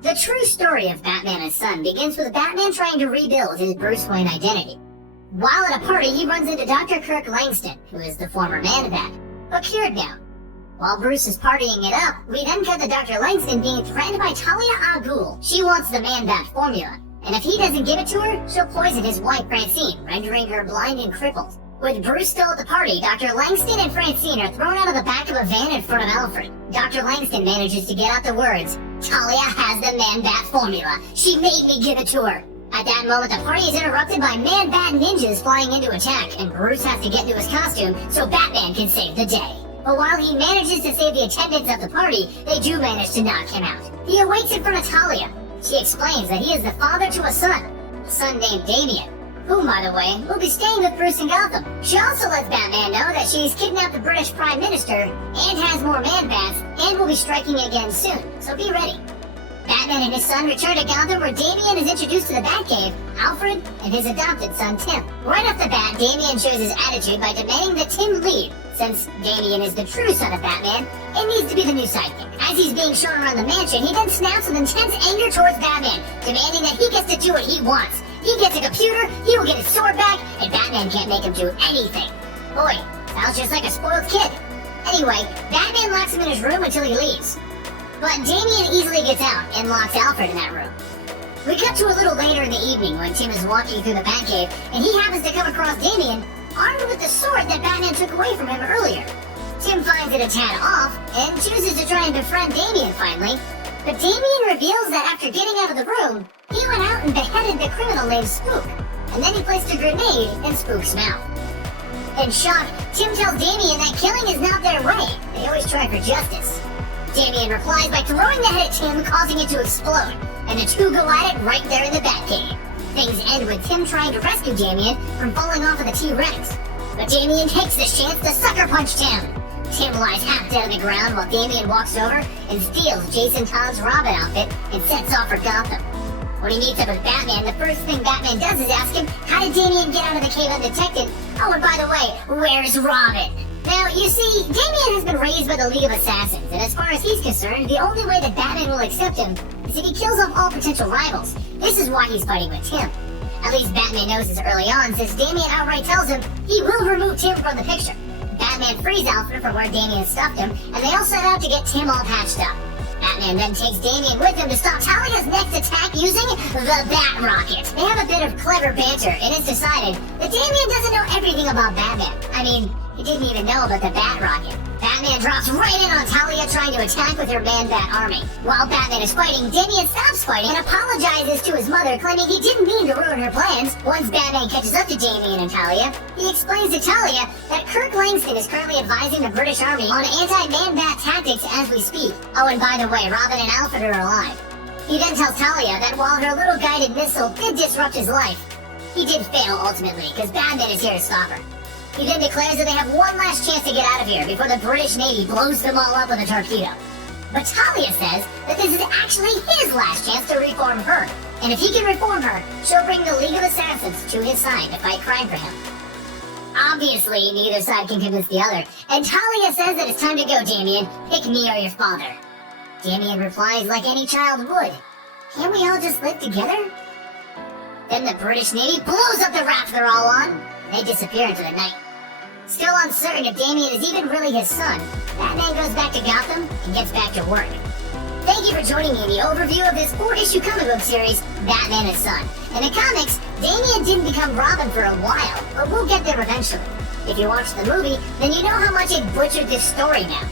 The true story of Batman and his son begins with Batman trying to rebuild his Bruce Wayne identity. While at a party, he runs into Dr. Kirk Langston, who is the former Man-Bat, but cured now. While Bruce is partying it up, we then cut to Dr. Langston being threatened by Talia al Ghul. She wants the Man-Bat formula, and if he doesn't give it to her, she'll poison his wife Francine, rendering her blind and crippled. With Bruce still at the party, Dr. Langston and Francine are thrown out of the back of a van in front of Alfred. Dr. Langston manages to get out the words, "Talia has the Man-Bat formula. She made me give it to her." At that moment, the party is interrupted by Man-Bat ninjas flying into attack, and Bruce has to get into his costume so Batman can save the day. But while he manages to save the attendants of the party, they do manage to knock him out. He awakes in front of Talia. She explains that he is the father to a son named Damian, who, by the way, will be staying with Bruce in Gotham. She also lets Batman know that she's kidnapped the British Prime Minister and has more Man-Bats and will be striking again soon, so be ready. Batman and his son return to Gotham where Damian is introduced to the Batcave, Alfred, and his adopted son Tim. Right off the bat, Damian shows his attitude by demanding that Tim leave, since Damian is the true son of Batman and needs to be the new sidekick. As he's being shown around the mansion, he then snaps with intense anger towards Batman, demanding that he gets to do what he wants. He gets a computer, he will get his sword back, and Batman can't make him do anything. Boy, sounds just like a spoiled kid. Anyway, Batman locks him in his room until he leaves. But Damian easily gets out and locks Alfred in that room. We cut to a little later in the evening when Tim is walking through the Batcave, and he happens to come across Damian, armed with the sword that Batman took away from him earlier. Tim finds it a tad off, and chooses to try and befriend Damian finally, but Damian reveals that after getting out of the room, he went out and beheaded the criminal named Spook, and then he placed a grenade in Spook's mouth. In shock, Tim tells Damian that killing is not their way, they always try for justice. Damian replies by throwing the head at Tim, causing it to explode, and the two go at it right there in the Batcave. Things end with Tim trying to rescue Damian from falling off of the T-Rex, but Damian takes this chance to sucker punch Tim. Tim lies half dead on the ground while Damian walks over and steals Jason Todd's Robin outfit and sets off for Gotham. When he meets up with Batman, the first thing Batman does is ask him, how did Damian get out of the cave undetected? Oh, and by the way, where's Robin? Now, you see, Damian has been raised by the League of Assassins, and as far as he's concerned, the only way that Batman will accept him is if he kills off all potential rivals. This is why he's fighting with Tim. At least Batman knows this early on, since Damian outright tells him he will remove Tim from the picture. Batman frees Alfred from where Damian stuffed him, and they all set out to get Tim all patched up. Batman then takes Damian with him to stop Talia's next attack using the Bat Rocket. They have a bit of clever banter, and it's decided that Damian doesn't know everything about Batman. I mean, he didn't even know about the Bat Rocket. Batman drops right in on Talia trying to attack with her Man-Bat army. While Batman is fighting, Damian stops fighting and apologizes to his mother, claiming he didn't mean to ruin her plans. Once Batman catches up to Damian and Talia, he explains to Talia that Kirk Langston is currently advising the British Army on anti-Man-Bat tactics as we speak. Oh, and by the way, Robin and Alfred are alive. He then tells Talia that while her little guided missile did disrupt his life, he did fail ultimately, because Batman is here to stop her. He then declares that they have one last chance to get out of here before the British Navy blows them all up with a torpedo. But Talia says that this is actually his last chance to reform her, and if he can reform her, she'll bring the League of Assassins to his side to fight crime for him. Obviously, neither side can convince the other, and Talia says that it's time to go, Damian. Pick me or your father. Damian replies like any child would. Can't we all just live together? Then the British Navy blows up the raft they're all on. They disappear into the night. Still uncertain if Damian is even really his son, Batman goes back to Gotham and gets back to work. Thank you for joining me in the overview of this 4-issue comic book series, Batman and Son. In the comics, Damian didn't become Robin for a while, but we'll get there eventually. If you watched the movie, then you know how much it butchered this story now.